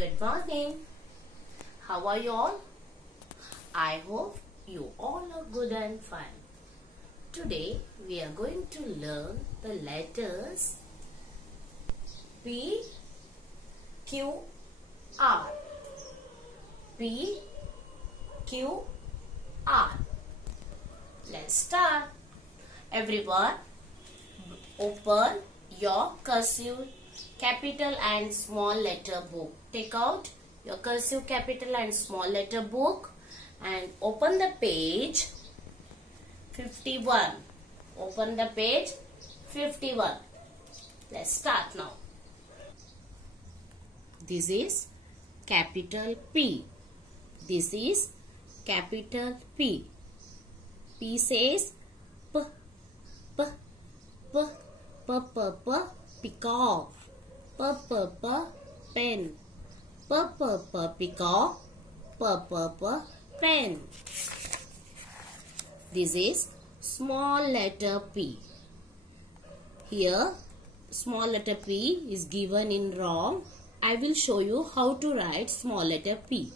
Good morning. How are you all? I hope you all are good and fine. Today we are going to learn the letters P, Q, R. P, Q, R. Let's start. Everyone, open your cursive capital and small letter book. Take out your cursive capital and small letter book and open the page 51. Open the page 51. Let's start now. This is capital P. This is capital P. P says P, P, P, P, P, P, peacock. P, P, P, pen. P, P, P, peacock. P, P, P, pen. This is small letter P. Here, small letter P is given in wrong. I will show you how to write small letter P.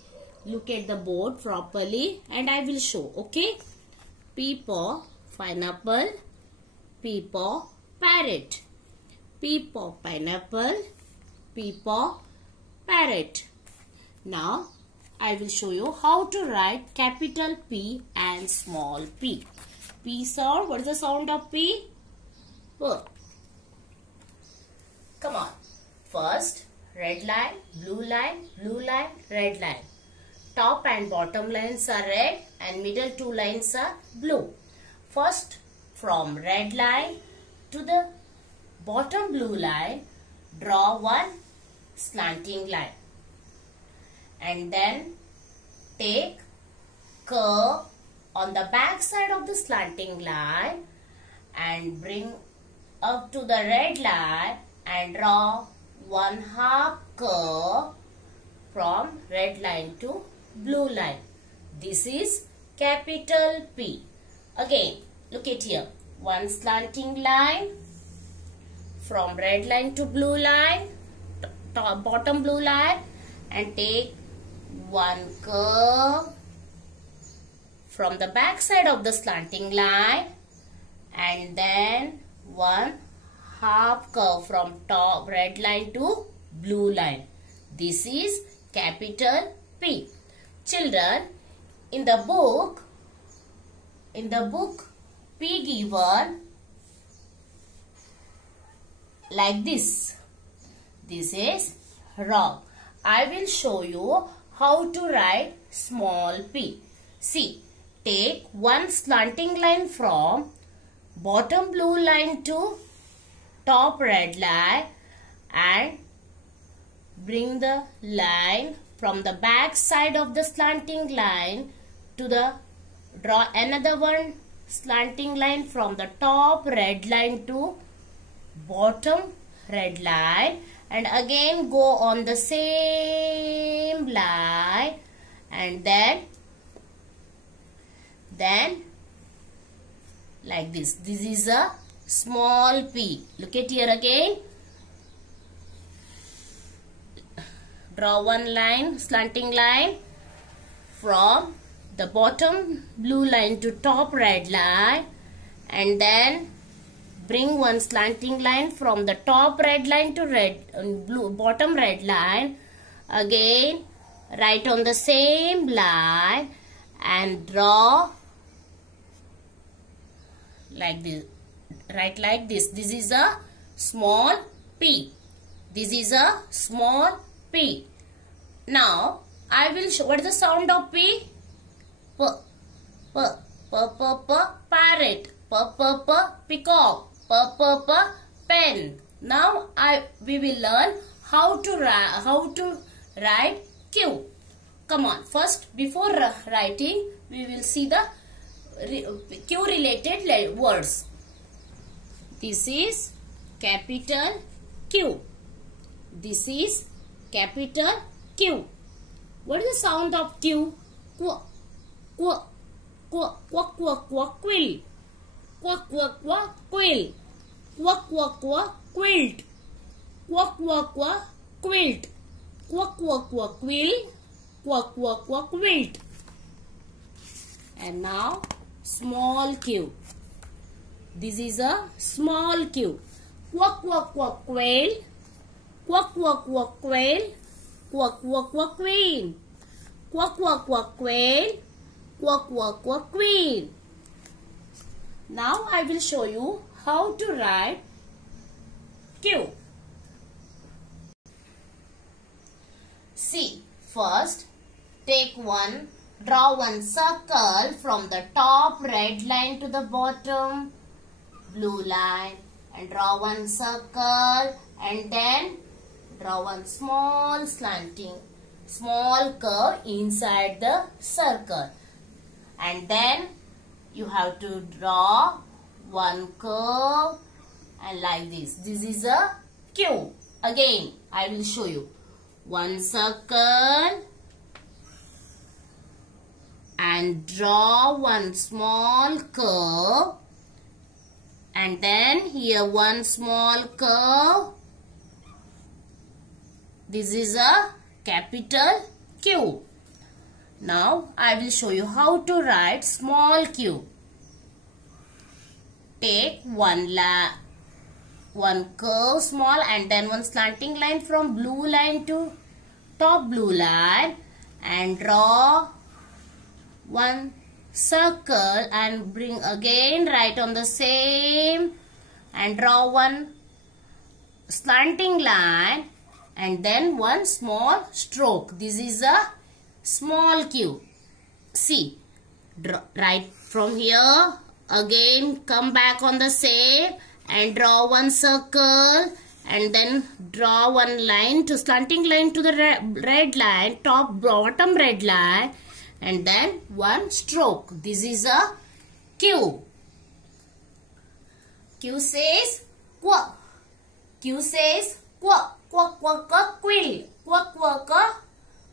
Look at the board properly and I will show, okay? P for pineapple. P for parrot. P for pineapple. P for parrot. Now, I will show you how to write capital P and small p. P sound. What is the sound of P? P. Come on. First, red line, blue line, red line. Top and bottom lines are red and middle two lines are blue. First, from red line to the bottom blue line, draw one slanting line. And then take curve on the back side of the slanting line and bring up to the red line and draw one half curve from red line to blue line. This is capital P. Again, look at here. One slanting line from red line to blue line, bottom blue line, and take one curve from the back side of the slanting line and then one half curve from top red line to blue line. This is capital P. Children, in the book P given like this. This is wrong. I will show you how to write small p. See, take one slanting line from bottom blue line to top red line and bring the line from the back side of the slanting line to the draw another one slanting line from the top red line to bottom red line and again go on the same line and then like this. This is a small p. Look at here again. Draw one line, slanting line from the bottom blue line to top red line and then bring one slanting line from the top red line to bottom red line. Again, write on the same line and draw like this. Write like this. This is a small p. This is a small p. Now, I will show what is the sound of p? P. P. P. P. P. Parrot. P. P. P. Peacock. P. P. P. Pen. Now, we will learn how to write Q. Come on. First, before writing, we will see the Q related words. This is capital Q. This is capital Q. What is the sound of Q? Qu, qu, qu, qu, qu, qu, quill. Qu, qu, qu, quill. Qu, qu, qu, quilt. Qu, qu, qu, quilt. Quack, quack, quack, quill. Quack, quack, quack, quilt. And now small q. This is a small q. Quack, quack, quack, quail. Quack, quack, quack, quail. Quack, quack, quack, queen. Quack, quack, quack, quail. Quack, quack, quack, queen. Now I will show you how to write Q. See, first draw one circle from the top red line to the bottom blue line, and draw one circle and then draw one small curve inside the circle, and then you have to draw one curve and like this. This is a Q. Again, I will show you. One circle and draw one small curve, and then here one small curve. This is a capital Q. Now I will show you how to write small q. Take one curve small and then one slanting line from blue line to top blue line, and draw one circle and bring again right on the same, and draw one slanting line and then one small stroke. This is a small q. See, right from here again come back on the same and draw one circle and then draw one line to slanting line to the red line, top bottom red line, and then one stroke. This is a Q. Q says quack. Q says quack, quack, quack, quack, quill. Quack, quack, quack,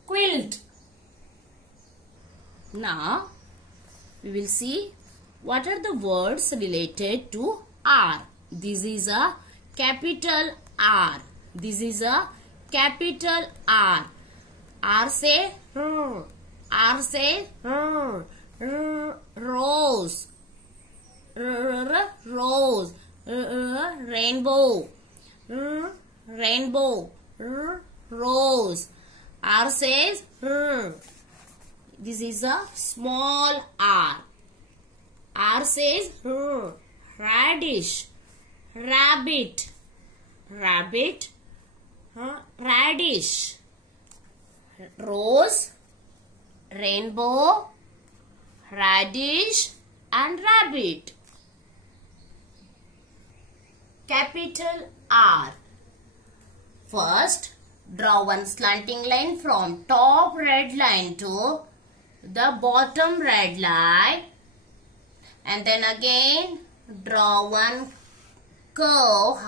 quilt. Now we will see what are the words related to R. This is a capital R. This is a capital R. R say R. R say rose. Rose. Rainbow. Rainbow. Rose. R says This is a small r. R says radish. Rabbit. Rabbit. Radish. Rose. Rainbow. Radish and rabbit. Capital R. First, draw one slanting line from top red line to the bottom red line, and then again draw one curve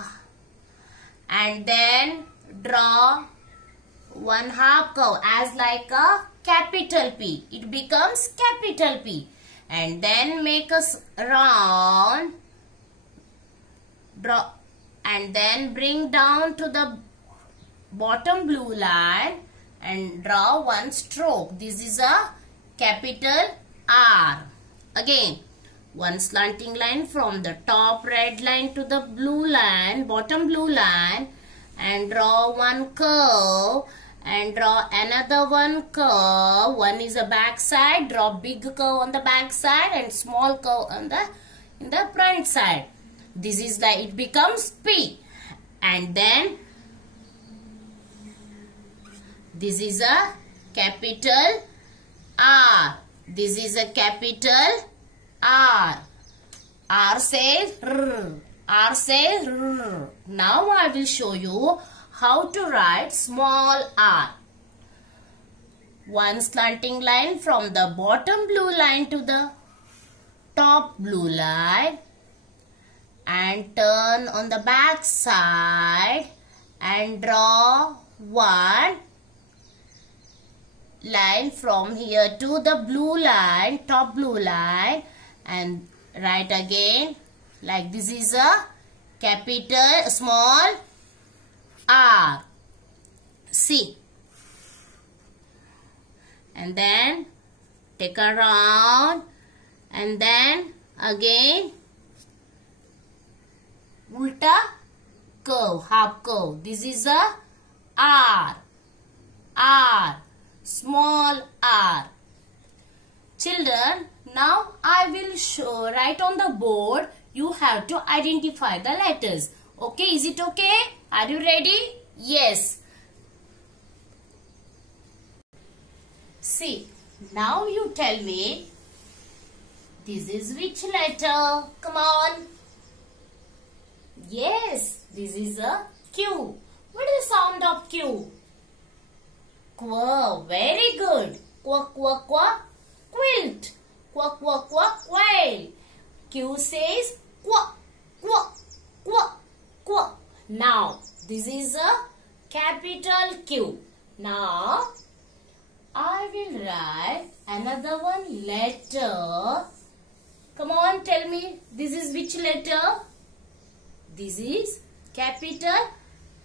and then draw one half curve as like a capital P. It becomes capital P, and then make a round, draw, and then bring down to the bottom blue line and draw one stroke. This is a capital R. Again, one slanting line from the top red line to the blue line, bottom blue line, and draw one curve and draw another one curve. One is a back side, draw big curve on the back side and small curve on in the front side. This is like it becomes P, and then this is a capital R. This is a capital R. R says R. R says R. Now I will show you how to write small r. One slanting line from the bottom blue line to the top blue line, and turn on the back side and draw one line from here to the blue line, top blue line, and write again like this is a capital small R. See, and then take a round, and then again ulta curve, half curve. This is a R, R, small r. Children, now I will write on the board. You have to identify the letters. Okay, is it okay? Are you ready? Yes. See, now you tell me, this is which letter? Come on. Yes, this is a Q. What is the sound of Q? Qu. Very good. Qu, qu, qu, quilt. Qu, qu, qu, quail. Q says qu, qu, qu, qu. Now, this is a capital Q. Now, I will write another one letter. Come on, tell me, this is which letter? This is capital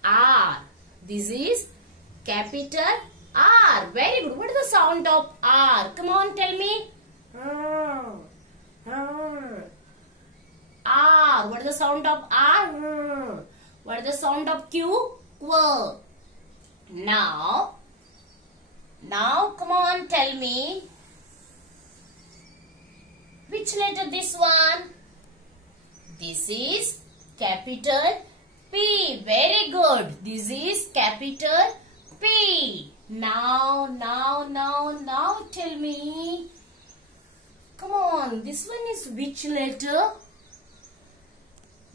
R. This is capital R. Very good. What is the sound of R? Come on, tell me. R. What is the sound of R? What is the sound of Q? Qu. Now, come on, tell me. Which letter this one? This is capital P. Very good. This is capital P. Now tell me. Come on, this one is which letter?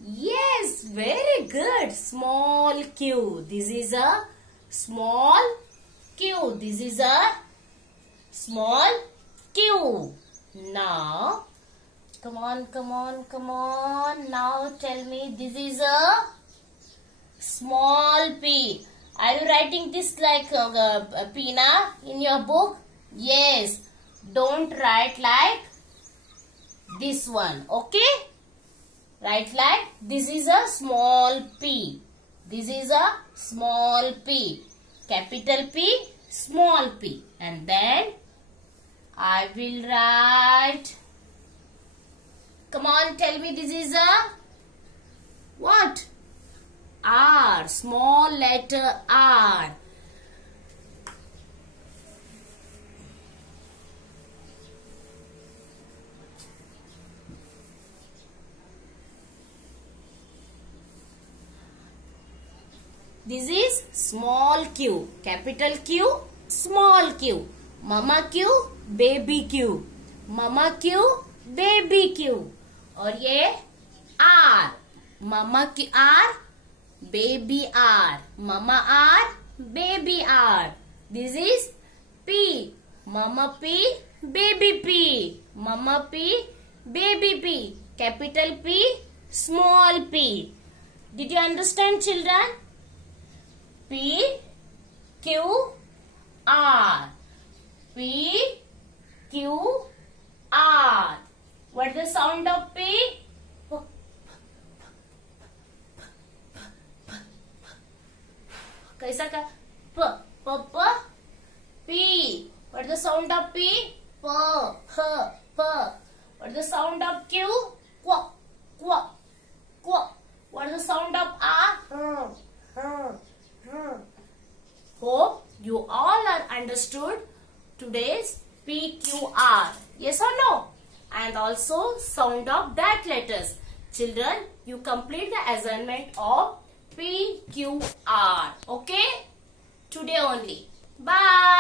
Yes, very good. Small q. This is a small q. This is a small q. Now, come on. Now tell me, this is a small p. Are you writing this like a Pina in your book? Yes. Don't write like this one. Okay? Write like this is a small p. This is a small p. Capital P, small p. And then I will write. Come on, tell me, this is a what? R, small letter R. This is small q, capital Q, small q. Mama Q, baby Q. Mama Q, baby Q. और ये R. Mama Q R, baby R. Mama R, baby R. This is P. Mama P, baby P. Mama P, baby P. Capital P, small p. Did you understand, children? P, Q, R. P, Q, R. What is the sound of P? कैसा का? P, P, P, P. What is the sound of P? P, H, P. What is the sound of Q? Qu, Qu, Qu. What is the sound of R? Hope you all are understood today's PQR. Yes or no? And also sound of that letters. Children, you complete the assignment of PQR. Okay? Today only. Bye.